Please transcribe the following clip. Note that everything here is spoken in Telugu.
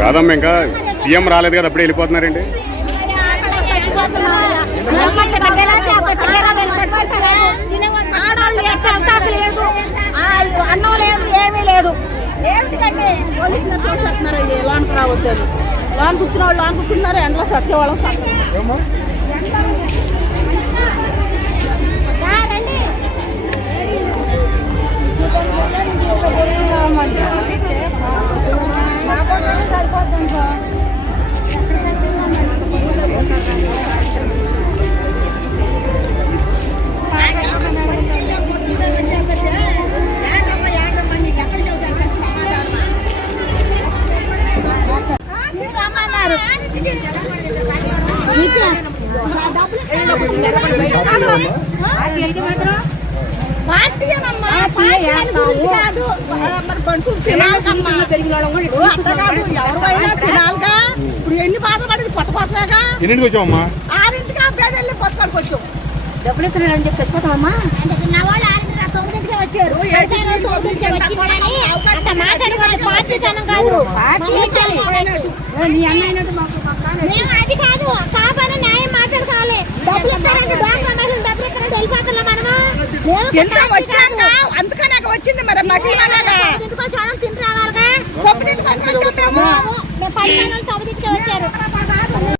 కాదమ్మా ఇంకా సీఎం రాలేదు కదా అప్పుడే వెళ్ళిపోతున్నారండి అన్నం లేదు ఏమీ లేదు. పోలీసులు తోసేస్తున్నారండి రావద్దు లోన్ కూర్చున్న వాళ్ళు లోన్ కూర్చున్నారు ఎండలో సచ్చేవాళ్ళం ఇప్పుడు ఎన్ని బాధలు పడింది పొట్టపోసలేగా ఎన్నింటికి వచ్చావమ్మా? ఆరింటికి అప్పుడే వెళ్ళి పొత్తుకోడానికి వచ్చాం. డబ్బులు ఇస్తున్నారని చెప్పి తెచ్చిపోతామమ్మా నా వాళ్ళు ఆరింటికి తొమ్మిదింటికి వచ్చారు పడిపోయిన వాళ్ళు తొమ్మిదింటికి వచ్చింది కానీ అట్లా మాట్లాడుకోవాలి పార్టీ జనం కాదు నీ అన్న అయినట్టు మాకు మేము అది కాదు కాపాని న్యాయం మాట్లాడుకోవాలి. డబ్బులు ఇస్తారంటే డాక్టర్ మహిళలు డబ్బులు ఇస్తారంటే వెళ్ళిపోతున్నాం మనము. వచ్చింది మరి ఇంటికి వచ్చి రావాలిగా తొమ్మిదింటికి వచ్చారు.